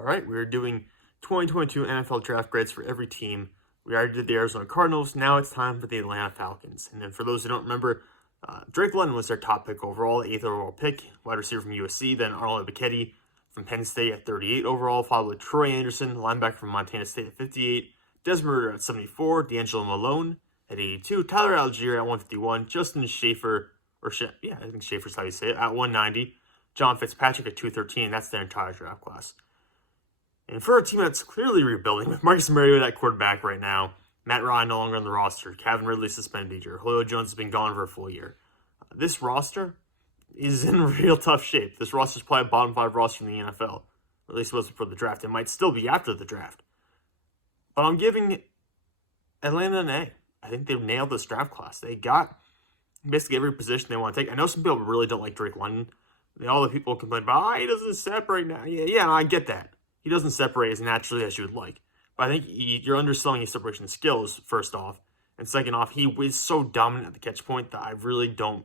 All right, we're doing 2022 NFL draft grades for every team. We already did the Arizona Cardinals. Now it's time for the Atlanta Falcons. And then for those who don't remember, Drake London was their top pick overall, 8th overall pick, wide receiver from USC. Then Arnold Ebiketie from Penn State at 38 overall, followed with Troy Andersen, linebacker from Montana State at 58, Desmond Ridder at 74, DeAngelo Malone at 82, Tyler Allgeier at 151, Justin Shaffer, I think Shaffer's how you say it, at 190, John FitzPatrick at 213. That's their entire draft class. And for a team that's clearly rebuilding, with Marcus Mariota at quarterback right now, Matt Ryan no longer on the roster, Calvin Ridley suspended injury, Julio Jones has been gone for a full year. This roster is in real tough shape. This roster is probably a bottom 5 roster in the NFL, or at least it was before the draft. It might still be after the draft. But I'm giving Atlanta an A. I think they've nailed this draft class. They got basically every position they want to take. I know some people really don't like Drake London. All the people complain about, he doesn't separate now. Yeah, I get that. He doesn't separate as naturally as you would like. But I think you're underselling his separation skills, first off. And second off, he was so dominant at the catch point that I really don't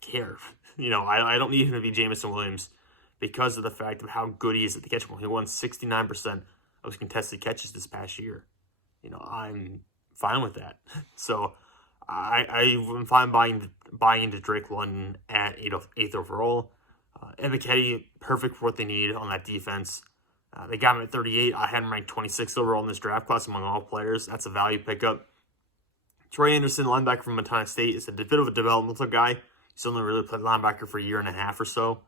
care. I don't need him to be Jameson Williams because of the fact of how good he is at the catch point. He won 69% of his contested catches this past year. I'm fine with that. So I'm fine buying into Drake London at 8th overall. Ebiketie, perfect for what they need on that defense. They got him at 38. I had him ranked 26th overall in this draft class among all players. That's a value pickup. Troy Andersen, linebacker from Montana State, is a bit of a developmental guy. He's only really played linebacker for a year and a half or so.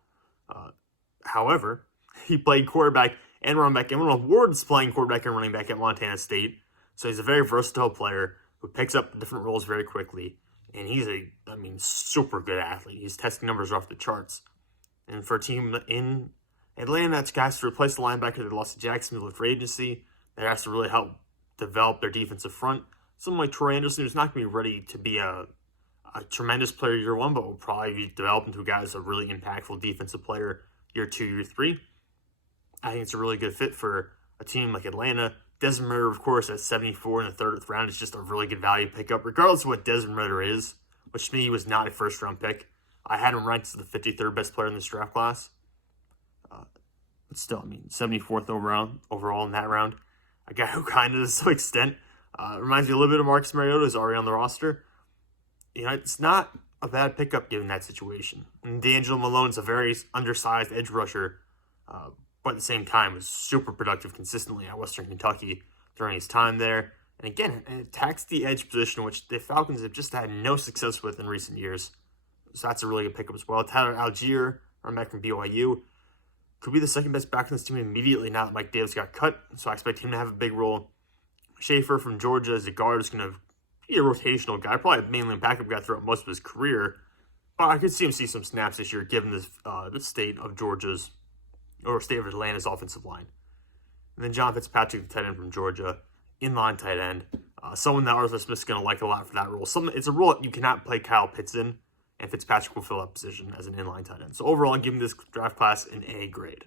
However, he played quarterback and running back, and one of Ward's playing quarterback and running back at Montana State. So he's a very versatile player who picks up different roles very quickly. And he's super good athlete. His testing numbers are off the charts. And for a team in Atlanta that's got to replace the linebacker they lost to Jacksonville with free agency, that has to really help develop their defensive front. Someone like Troy Andersen, who's not going to be ready to be a tremendous player year one, but will probably be developed into a guy who's a really impactful defensive player year 2, year 3. I think it's a really good fit for a team like Atlanta. Desmond Ridder, of course, at 74 in the 3rd round is just a really good value pickup, regardless of what Desmond Ridder is, which to me was not a first-round pick. I had him ranked as the 53rd best player in this draft class. But still, 74th overall in that round. A guy who kind of, to some extent, reminds me a little bit of Marcus Mariota, who's already on the roster. It's not a bad pickup given that situation. And DeAngelo Malone's a very undersized edge rusher, but at the same time was super productive consistently at Western Kentucky during his time there. And again, it attacks the edge position, which the Falcons have just had no success with in recent years. So that's a really good pickup as well. Tyler Allgeier, running back from BYU, could be the second best back in this team immediately now that Mike Davis got cut. So I expect him to have a big role. Shaffer from Georgia as a guard is going to be a rotational guy, probably mainly a backup guy throughout most of his career. But I could see him see some snaps this year given the state of state of Atlanta's offensive line. And then John FitzPatrick, the tight end from Georgia, inline tight end. Someone that Arthur Smith's going to like a lot for that role. It's a role that you cannot play Kyle Pitts in, and FitzPatrick will fill that position as an inline tight end. So overall, I'm giving this draft class an A grade.